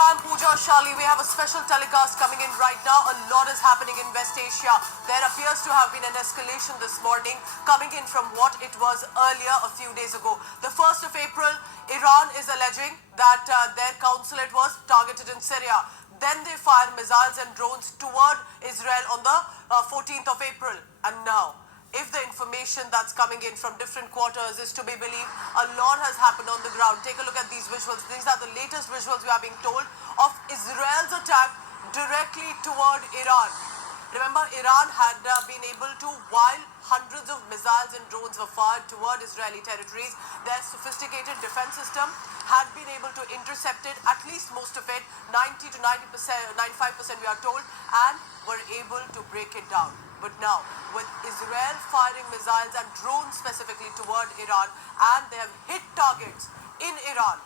I'm Pooja Shali. We have a special telecast coming in right now. A lot is happening in West Asia. There appears to have been an escalation this morning coming in from what it was earlier a few days ago. The 1st of April, Iran is alleging that their consulate was targeted in Syria. Then they fired missiles and drones toward Israel on the 14th of April. And now, if the information that's coming in from different quarters is to be believed, a lot has happened on the ground. Take a look at these visuals. These are the latest visuals we are being told of Israel's attack directly toward Iran. Remember, Iran had been able to, while hundreds of missiles and drones were fired toward Israeli territories, their sophisticated defense system had been able to intercept it, at least most of it, 90 to 90%, 95% we are told, and were able to break it down. But now, with Israel firing missiles and drones specifically toward Iran, and they have hit targets in Iran,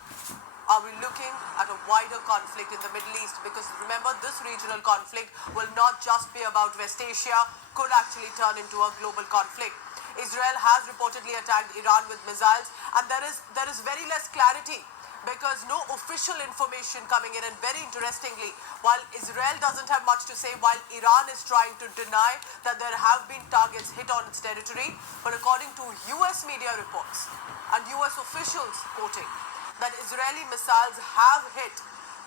are we looking at a wider conflict in the Middle East? Because remember, this regional conflict will not just be about West Asia, could actually turn into a global conflict. Israel has reportedly attacked Iran with missiles, and there is very less clarity, because no official information coming in. And very interestingly, while Israel doesn't have much to say, while Iran is trying to deny that there have been targets hit on its territory, but according to US media reports and US officials quoting that Israeli missiles have hit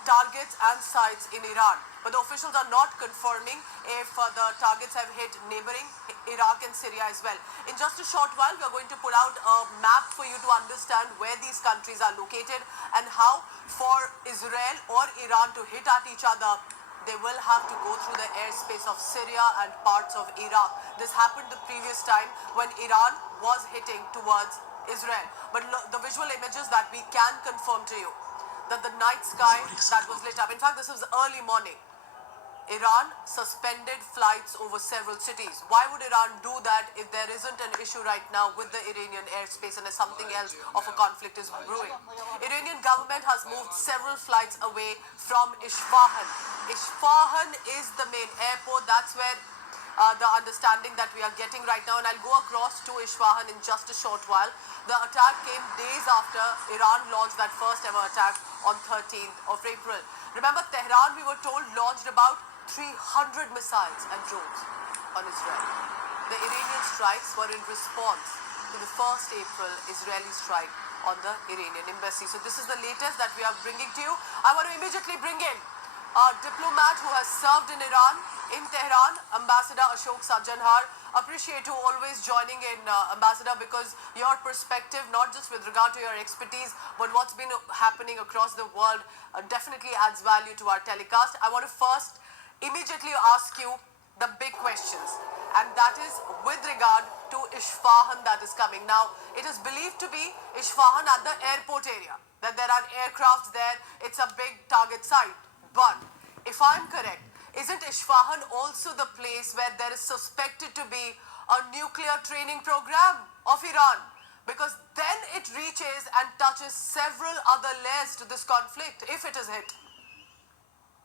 targets and sites in Iran. But the officials are not confirming if the targets have hit neighboring Iraq and Syria as well. In just a short while, we are going to pull out a map for you to understand where these countries are located and how, for Israel or Iran to hit at each other, they will have to go through the airspace of Syria and parts of Iraq. This happened the previous time when Iran was hitting towards Israel. But the visual images that we can confirm to you, that the night sky that was lit up. In fact, this was early morning. Iran suspended flights over several cities. Why would Iran do that if there isn't an issue right now with the Iranian airspace and if something else of a conflict is brewing? Iranian government has moved several flights away from Isfahan. Isfahan is the main airport. That's where the understanding that we are getting right now, and I'll go across to Isfahan in just a short while. The attack came days after Iran launched that first ever attack on 13th of April. Remember, Tehran, we were told, launched about 300 missiles and drones on Israel. The Iranian strikes were in response to the 1st April Israeli strike on the Iranian embassy. So this is the latest that we are bringing to you. I want to immediately bring in a diplomat who has served in Iran, in Tehran, Ambassador Ashok Sajjanhar. Appreciate you always joining in, Ambassador, because your perspective, not just with regard to your expertise, but what's been happening across the world, definitely adds value to our telecast. I want to first immediately ask you the big questions, and that is with regard to Isfahan that is coming. Now, it is believed to be Isfahan at the airport area, that there are aircrafts there, it's a big target site. But if I'm correct, isn't Isfahan also the place where there is suspected to be a nuclear training program of Iran? Because then it reaches and touches several other layers to this conflict, if it is hit.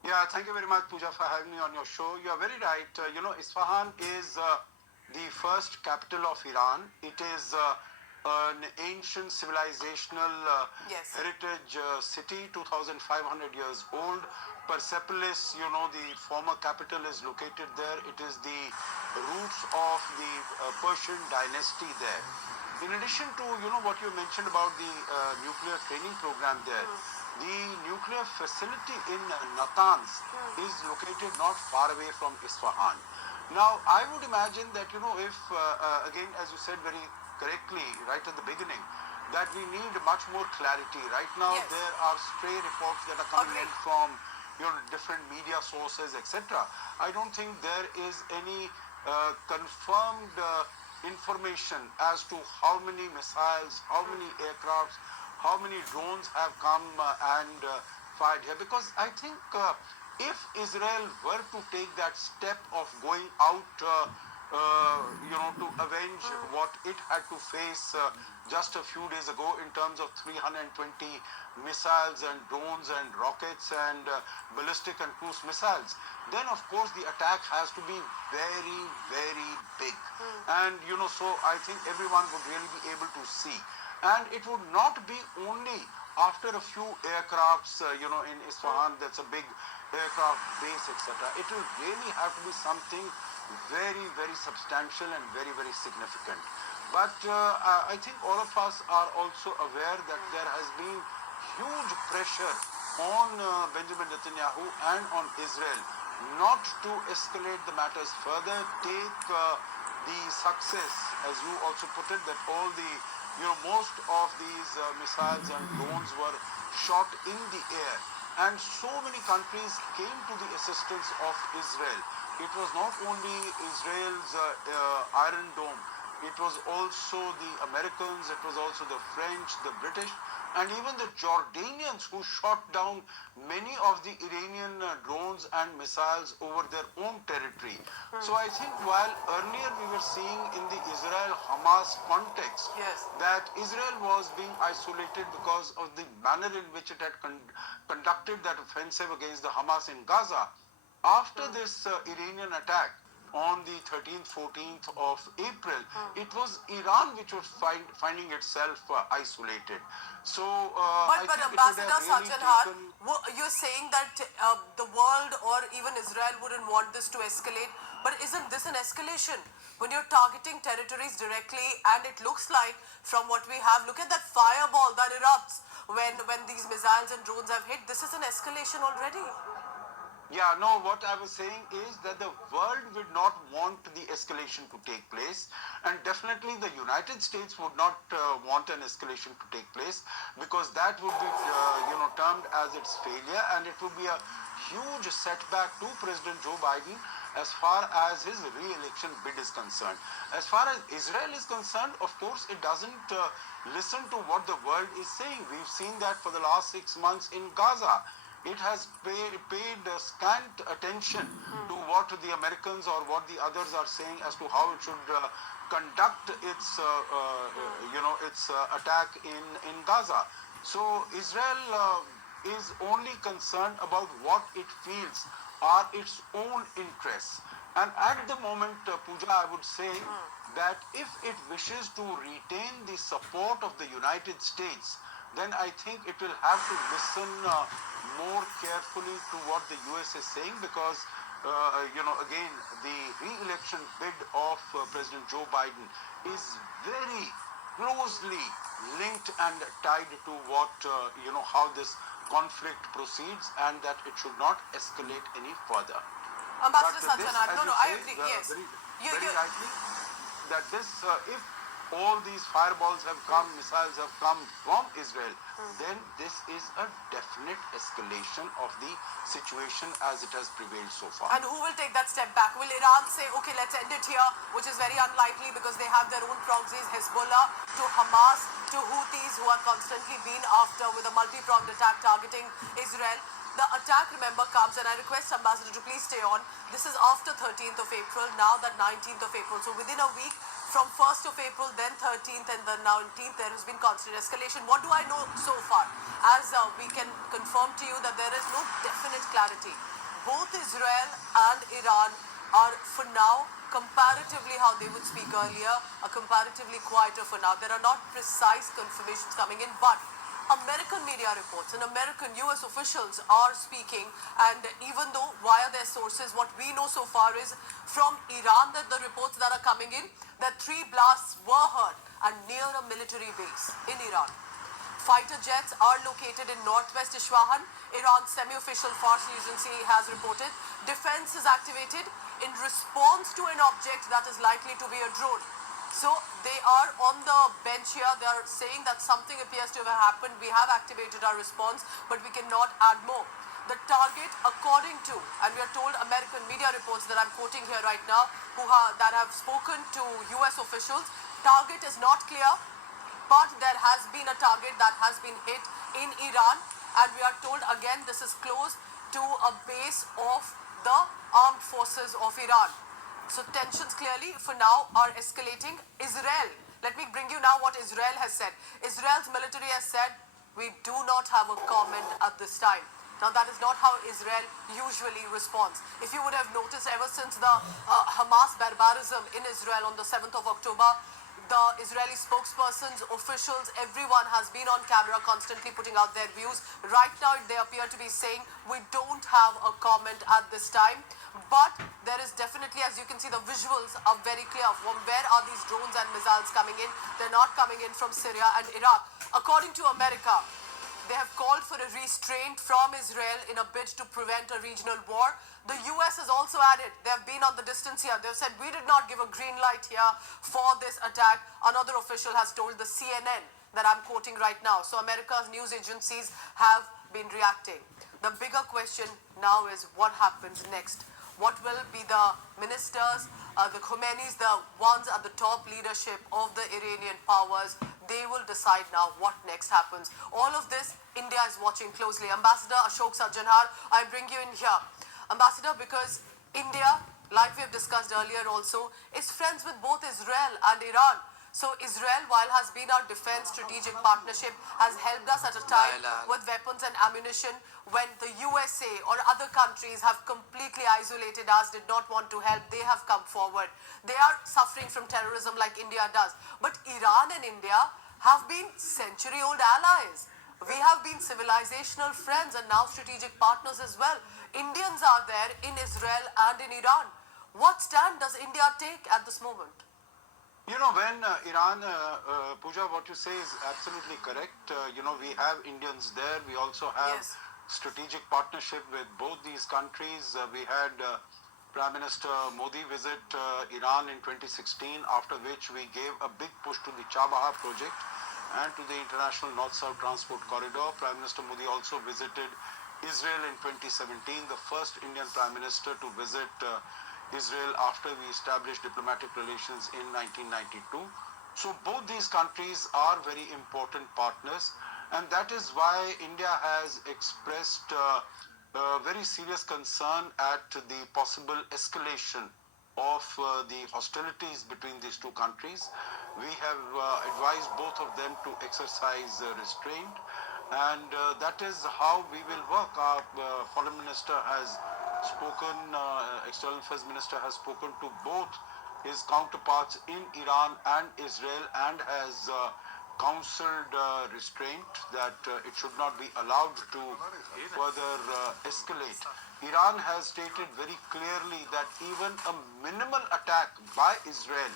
Yeah, thank you very much, Pooja, for having me on your show. You are very right. Isfahan is the first capital of Iran. It is an ancient civilizational heritage city, 2,500 years old. Persepolis, the former capital, is located there. It is the roots of the Persian dynasty there. In addition to, what you mentioned about the nuclear training program there, the nuclear facility in Natanz is located not far away from Isfahan. Now, I would imagine that, if, again, as you said very correctly right at the beginning, that we need much more clarity. Right now, there are stray reports that are coming in from, different media sources, etc. I don't think there is any confirmed information as to how many missiles, how many aircrafts, how many drones have come and fired here. Because I think if Israel were to take that step of going out, to avenge what it had to face just a few days ago in terms of 320 missiles and drones and rockets and ballistic and cruise missiles, then of course the attack has to be very, very big. And so I think everyone would really be able to see. And it would not be only after a few aircrafts, in Isfahan, that's a big aircraft base, etc. It will really have to be something very, very substantial and very, very significant. But I think all of us are also aware that there has been huge pressure on Benjamin Netanyahu and on Israel not to escalate the matters further, take the success, as you also put it, that all the, most of these missiles and drones were shot in the air. And so many countries came to the assistance of Israel. It was not only Israel's Iron Dome, it was also the Americans, it was also the French, the British, and even the Jordanians who shot down many of the Iranian drones and missiles over their own territory. So I think while earlier we were seeing in the Israel-Hamas context that Israel was being isolated because of the manner in which it had conducted that offensive against the Hamas in Gaza, after this Iranian attack on the 13th, 14th of April, it was Iran which was finding itself isolated. So, but Ambassador Sajjan, you're saying that the world or even Israel wouldn't want this to escalate, but isn't this an escalation? When you're targeting territories directly, and it looks like from what we have, look at that fireball that erupts when these missiles and drones have hit. This is an escalation already. Yeah, no, what I was saying is that the world would not want the escalation to take place, and definitely the United States would not want an escalation to take place, because that would be, termed as its failure, and it would be a huge setback to President Joe Biden as far as his re-election bid is concerned. As far as Israel is concerned, of course, it doesn't listen to what the world is saying. We've seen that for the last 6 months in Gaza. It has paid scant attention to what the Americans or what the others are saying as to how it should conduct its, its attack in Gaza. So Israel is only concerned about what it feels are its own interests. And at the moment, Pooja, I would say that if it wishes to retain the support of the United States, then I think it will have to listen more carefully to what the US is saying, because, again, the re-election bid of President Joe Biden is very closely linked and tied to what, how this conflict proceeds, and that it should not escalate any further. Ambassador Sajjan, I agree, yes. Very rightly, that this, if all these fireballs have come, missiles have come from Israel, then this is a definite escalation of the situation as it has prevailed so far. And who will take that step back? Will Iran say, okay, let's end it here, which is very unlikely because they have their own proxies, Hezbollah, to Hamas, to Houthis, who are constantly being after with a multi-pronged attack targeting Israel. The attack, remember, comes, and I request Ambassador to please stay on. This is after 13th of April, now that 19th of April. So within a week, from 1st of April, then 13th, and then 19th, there has been constant escalation. What do I know so far? As we can confirm to you that there is no definite clarity. Both Israel and Iran are, for now, comparatively how they would speak earlier, are comparatively quieter for now. There are not precise confirmations coming in, but American media reports and American US officials are speaking, and even though via their sources, what we know so far is from Iran that the reports that are coming in, that 3 blasts were heard and near a military base in Iran. Fighter jets are located in northwest Isfahan. Iran's semi-official Fars agency has reported defense is activated in response to an object that is likely to be a drone. So they are on the bench here. They are saying that something appears to have happened. We have activated our response, but we cannot add more. The target, according to, and we are told American media reports that I'm quoting here right now, that have spoken to US officials, target is not clear, but there has been a target that has been hit in Iran, and we are told again this is close to a base of the armed forces of Iran. So tensions clearly for now are escalating. Israel, let me bring you now what Israel has said. Israel's military has said, we do not have a comment at this time. Now that is not how Israel usually responds. If you would have noticed, ever since the Hamas barbarism in Israel on the 7th of October, the Israeli spokespersons, officials, everyone has been on camera constantly putting out their views. Right now, they appear to be saying, we don't have a comment at this time. But there is definitely, as you can see, the visuals are very clear. From where are these drones and missiles coming in? They're not coming in from Syria and Iraq. According to America, they have called for a restraint from Israel in a bid to prevent a regional war. The US has also added, they have been on the distance here. They've said, we did not give a green light here for this attack. Another official has told the CNN that I'm quoting right now. So America's news agencies have been reacting. The bigger question now is what happens next? What will be the ministers, the Khomeinis, the ones at the top leadership of the Iranian powers? They will decide now what next happens. All of this, India is watching closely. Ambassador Ashok Sajjanhar, I bring you in here. Ambassador, because India, like we have discussed earlier also, is friends with both Israel and Iran. So Israel, while has been our defense strategic partnership, has helped us at a time with weapons and ammunition when the USA or other countries have completely isolated us, did not want to help. They have come forward. They are suffering from terrorism like India does. But Iran and India have been century-old allies. We have been civilizational friends and now strategic partners as well. Indians are there in Israel and in Iran. What stand does India take at this moment? You know, when Iran, Pooja, what you say is absolutely correct. We have Indians there. We also have strategic partnership with both these countries. We had Prime Minister Modi visit Iran in 2016, after which we gave a big push to the Chabahar project and to the International North-South Transport Corridor. Prime Minister Modi also visited Israel in 2017, the first Indian Prime Minister to visit Israel after we established diplomatic relations in 1992. So both these countries are very important partners, and that is why India has expressed very serious concern at the possible escalation of the hostilities between these two countries. We have advised both of them to exercise restraint, and that is how we will work. Our Foreign Minister has spoken, External Affairs Minister has spoken to both his counterparts in Iran and Israel and has counseled restraint, that it should not be allowed to further escalate. Iran has stated very clearly that even a minimal attack by Israel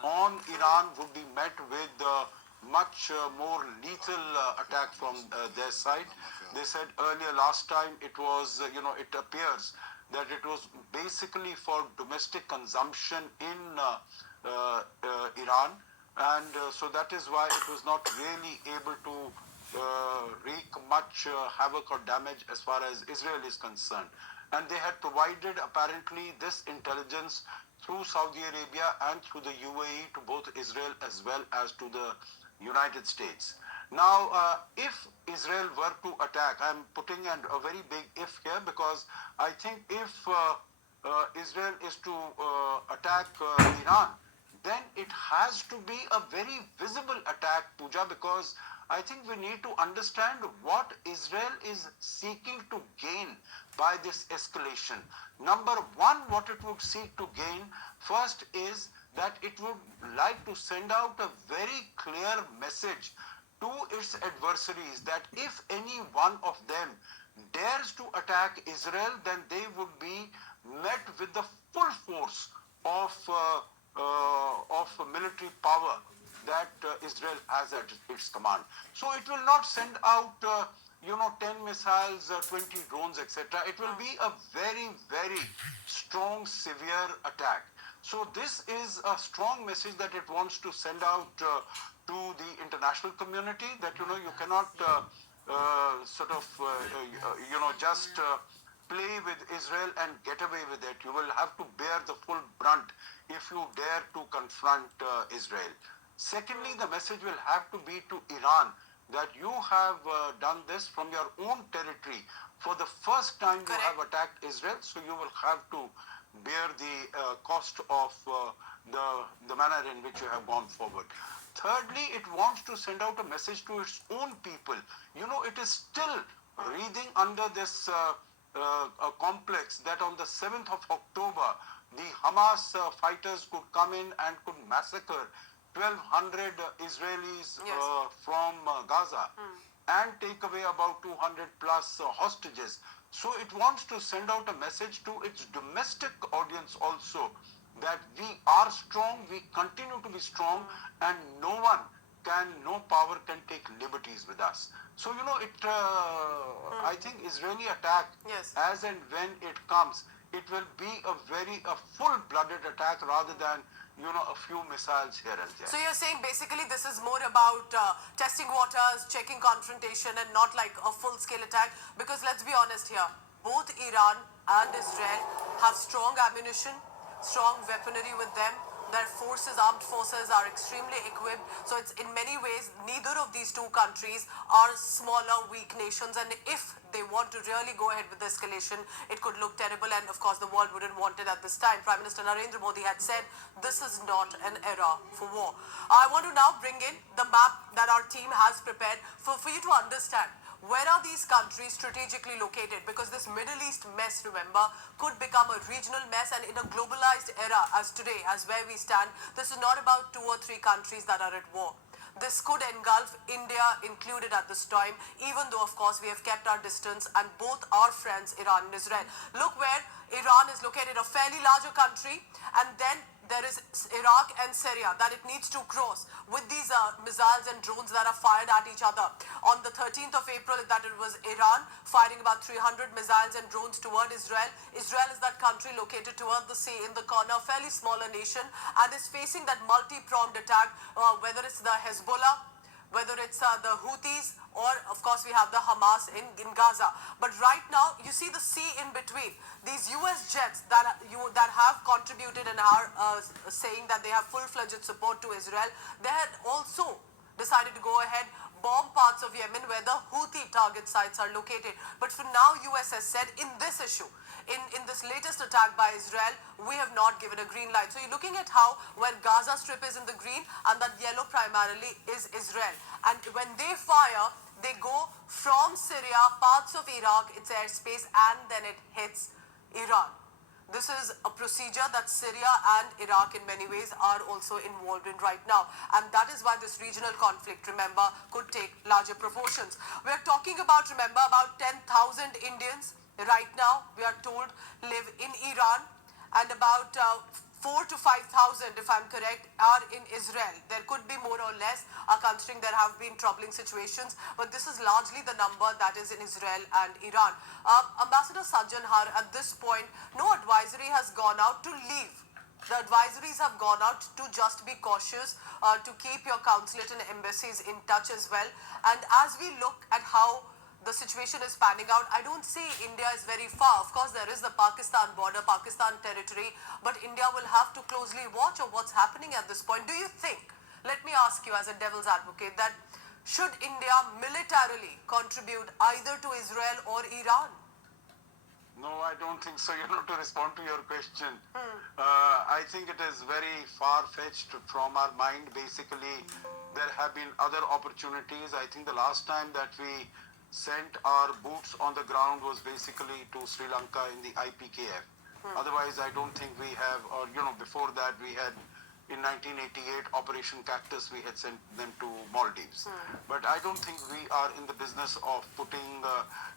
on Iran would be met with much more lethal attack from their side. They said earlier last time it was, it appears that it was basically for domestic consumption in Iran, and so that is why it was not really able to wreak much havoc or damage as far as Israel is concerned. And they had provided apparently this intelligence through Saudi Arabia and through the UAE to both Israel as well as to the United States. Now, if Israel were to attack, I'm putting a very big if here, because I think if Israel is to attack Iran, then it has to be a very visible attack, Pooja, because I think we need to understand what Israel is seeking to gain by this escalation. Number one, what it would seek to gain first is that it would like to send out a very clear message to its adversaries that if any one of them dares to attack Israel, then they would be met with the full force of military power that Israel has at its command. So it will not send out 10 missiles, 20 drones, etc. It will be a very, very strong, severe attack. So this is a strong message that it wants to send out to the international community, that you cannot just play with Israel and get away with it. You will have to bear the full brunt if you dare to confront Israel. Secondly, the message will have to be to Iran that you have done this from your own territory. For the first time you have attacked Israel, so you will have to bear the cost of the manner in which you have gone forward. Thirdly, it wants to send out a message to its own people. It is still breathing under this complex that on the 7th of October, the Hamas fighters could come in and could massacre 1,200 Israelis Yes. from Gaza and take away about 200 plus hostages. So it wants to send out a message to its domestic audience also that we are strong, we continue to be strong, and no power can take liberties with us. So, I think Israeli attack, Yes. as and when it comes, it will be a full-blooded attack rather than, a few missiles here and there. So you're saying basically this is more about testing waters, checking confrontation, and not like a full-scale attack? Because let's be honest here, both Iran and Israel have strong ammunition, strong weaponry with them. Their armed forces are extremely equipped. So it's in many ways, neither of these two countries are smaller, weak nations. And if they want to really go ahead with the escalation, it could look terrible. And of course, the world wouldn't want it at this time. Prime Minister Narendra Modi had said, this is not an era for war. I want to now bring in the map that our team has prepared for you to understand. Where are these countries strategically located? Because this Middle East mess, remember, could become a regional mess, and in a globalized era as today, as where we stand, this is not about 2 or 3 countries that are at war. This could engulf India included at this time, even though, of course, we have kept our distance, and both our friends, Iran and Israel. Look where Iran is located, a fairly larger country, and then there is Iraq and Syria that it needs to cross with these missiles and drones that are fired at each other. On the 13th of April, that it was Iran firing about 300 missiles and drones toward Israel. Israel is that country located toward the sea in the corner, a fairly smaller nation, and is facing that multi-pronged attack, whether it's the Hezbollah, whether it's the Houthis, or of course we have the Hamas in Gaza. But right now, you see the sea in between. These US jets that have contributed and are saying that they have full-fledged support to Israel, they had also decided to go ahead, bomb parts of Yemen where the Houthi target sites are located. But for now, US has said in this issue, in this latest attack by Israel, we have not given a green light. So you're looking at how where Gaza Strip is in the green and that yellow primarily is Israel. And when they fire, they go from Syria, parts of Iraq, its airspace, and then it hits Iran. This is a procedure that Syria and Iraq in many ways are also involved in right now. And that is why this regional conflict, remember, could take larger proportions. We are talking about, remember, about 10,000 Indians right now, we are told, live in Iran, and about 4 to 5,000, if I'm correct, are in Israel. There could be more or less, considering there have been troubling situations, but this is largely the number that is in Israel and Iran. Ambassador Sajjan Har, at this point, no advisory has gone out to leave. The advisories have gone out to just be cautious, to keep your consulate and embassies in touch as well. And as we look at how the situation is panning out, I don't see India is very far. Of course, there is the Pakistan border, Pakistan territory, but India will have to closely watch of what's happening at this point. Do you think, let me ask you as a devil's advocate, that should India militarily contribute either to Israel or Iran? No, I don't think so. To respond to your question, I think it is very far-fetched from our mind. Basically, there have been other opportunities. I think the last time that we sent our boots on the ground was basically to Sri Lanka in the IPKF. Otherwise, I don't think we have, or before that we had, in 1988, Operation Cactus, we had sent them to Maldives. But I don't think we are in the business of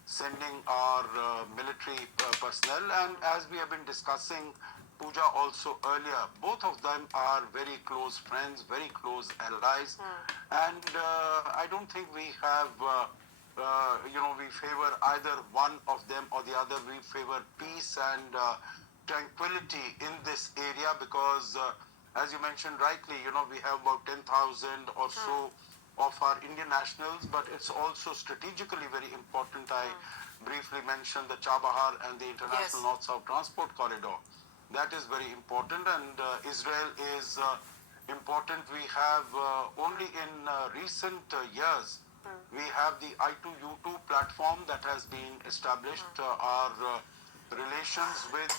sending our military personnel. And as we have been discussing, Pooja, also earlier, both of them are very close friends, very close allies. And I don't think we have we favor either one of them or the other. We favor peace and tranquility in this area because, as you mentioned rightly, we have about 10,000 or so of our Indian nationals, but it's also strategically very important. I briefly mentioned the Chabahar and the International North-South Transport Corridor. That is very important, and Israel is important. We have only in recent years, we have the I2U2 platform that has been established. Our relations with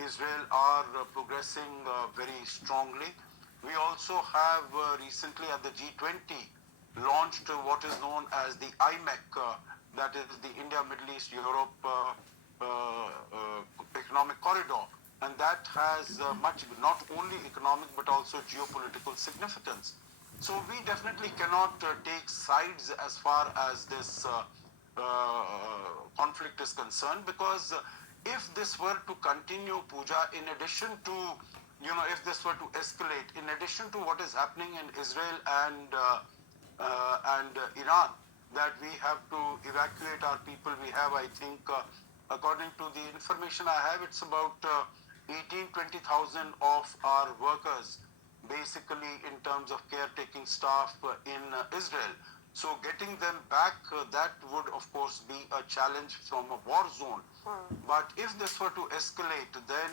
Israel are progressing very strongly. We also have recently at the G20 launched what is known as the IMEC, that is the India, Middle East, Europe Economic Corridor, and that has much, not only economic but also geopolitical significance. So we definitely cannot take sides as far as this conflict is concerned, because if this were to continue, Pooja, in addition to, if this were to escalate, in addition to what is happening in Israel and Iran, that we have to evacuate our people. We have, I think, according to the information I have, it's about 20,000 of our workers, basically in terms of caretaking staff in Israel. So getting them back, that would of course be a challenge from a war zone. But if this were to escalate, then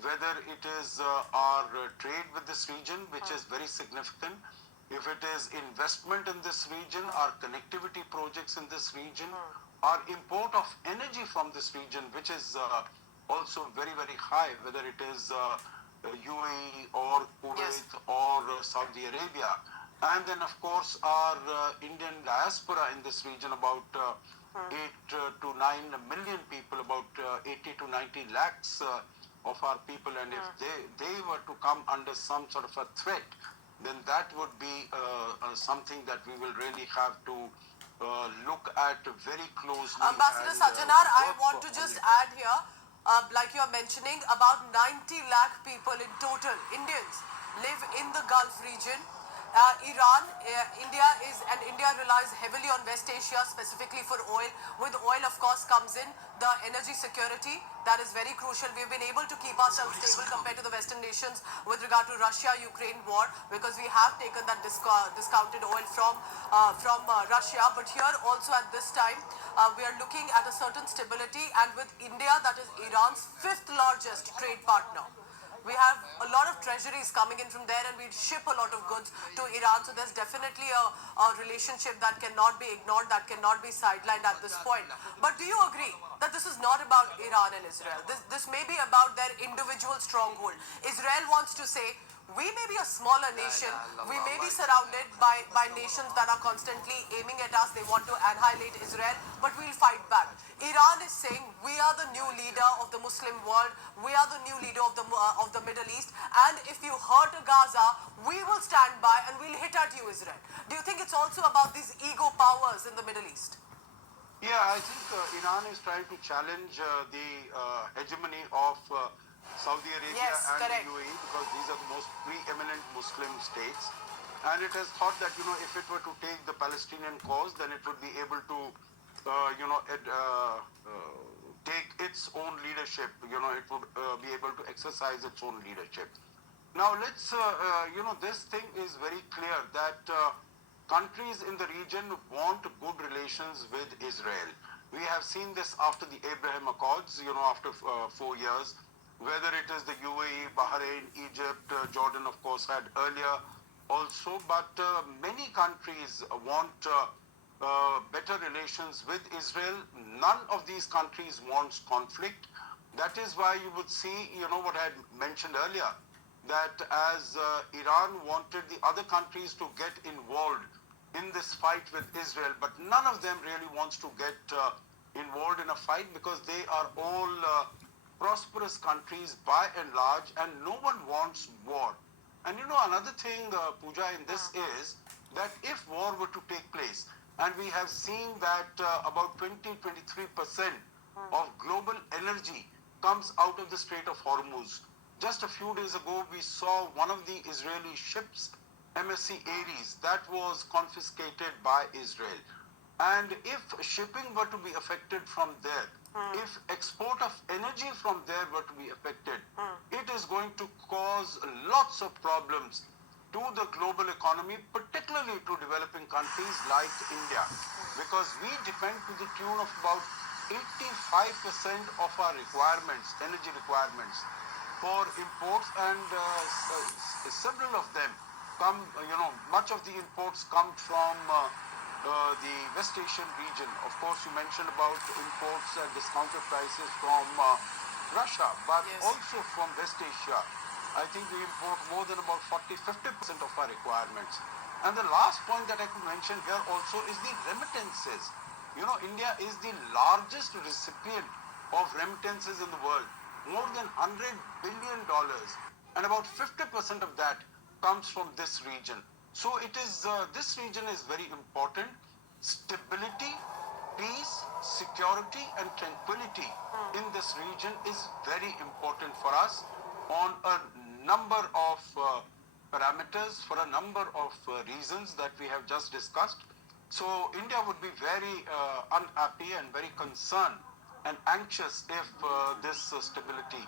whether it is our trade with this region, which is very significant, if it is investment in this region, our connectivity projects in this region, our import of energy from this region, which is also very, very high, whether it is UAE or Kuwait or Saudi Arabia. And then, of course, our Indian diaspora in this region, about 8 to 9 million people, about 80 to 90 lakhs of our people. And if they were to come under some sort of a threat, then that would be something that we will really have to look at very closely. Ambassador Sajjanar, I want to just add here, like you are mentioning, about 90 lakh people in total, Indians, live in the Gulf region. India relies heavily on West Asia, specifically for oil. With oil, of course, comes in the energy security. That is very crucial. We've been able to keep ourselves stable compared to the Western nations with regard to Russia-Ukraine war, because we have taken that discounted oil from Russia. But here also at this time, we are looking at a certain stability, and with India, that is Iran's 5th largest trade partner. We have a lot of treasuries coming in from there, and we ship a lot of goods to Iran. So there's definitely a relationship that cannot be ignored, that cannot be sidelined at this point. But do you agree that this is not about Iran and Israel? This may be about their individual stronghold. Israel wants to say, we may be a smaller nation, we may be surrounded by nations that are constantly aiming at us, they want to annihilate Israel, but we'll fight back. Iran is saying, we are the new leader of the Muslim world, we are the new leader of the Middle East, and if you hurt Gaza, we will stand by and we'll hit at you, Israel. Do you think it's also about these ego powers in the Middle East? Yeah, I think Iran is trying to challenge the hegemony of Saudi Arabia and the UAE, because these are the most preeminent Muslim states. And it has thought that, if it were to take the Palestinian cause, then it would be able to, take its own leadership. It would be able to exercise its own leadership. Now, let's, this thing is very clear that countries in the region want good relations with Israel. We have seen this after the Abraham Accords, after 4 years. Whether it is the UAE, Bahrain, Egypt, Jordan, of course, had earlier also, but many countries want better relations with Israel. None of these countries wants conflict. That is why you would see, what I had mentioned earlier, that as Iran wanted the other countries to get involved in this fight with Israel, but none of them really wants to get involved in a fight, because they are all prosperous countries by and large, and no one wants war. And another thing, Pooja, in this is that if war were to take place, and we have seen that about 20-23% of global energy comes out of the Strait of Hormuz. Just a few days ago, we saw one of the Israeli ships, MSC Ares, that was confiscated by Israel. And if shipping were to be affected from there, if export of energy from there were to be affected, it is going to cause lots of problems to the global economy, particularly to developing countries like India, because we depend to the tune of about 85% of our requirements, energy requirements, for imports, and several of them come, much of the imports come from the West Asian region. Of course, you mentioned about imports at discounted prices from Russia, but also from West Asia. I think we import more than about 40-50% of our requirements. And the last point that I could mention here also is the remittances. India is the largest recipient of remittances in the world. more than $100 billion, and about 50% of that comes from this region. So it is, this region is very important. Stability, peace, security and tranquility in this region is very important for us on a number of parameters, for a number of reasons that we have just discussed. So India would be very unhappy and very concerned and anxious if this stability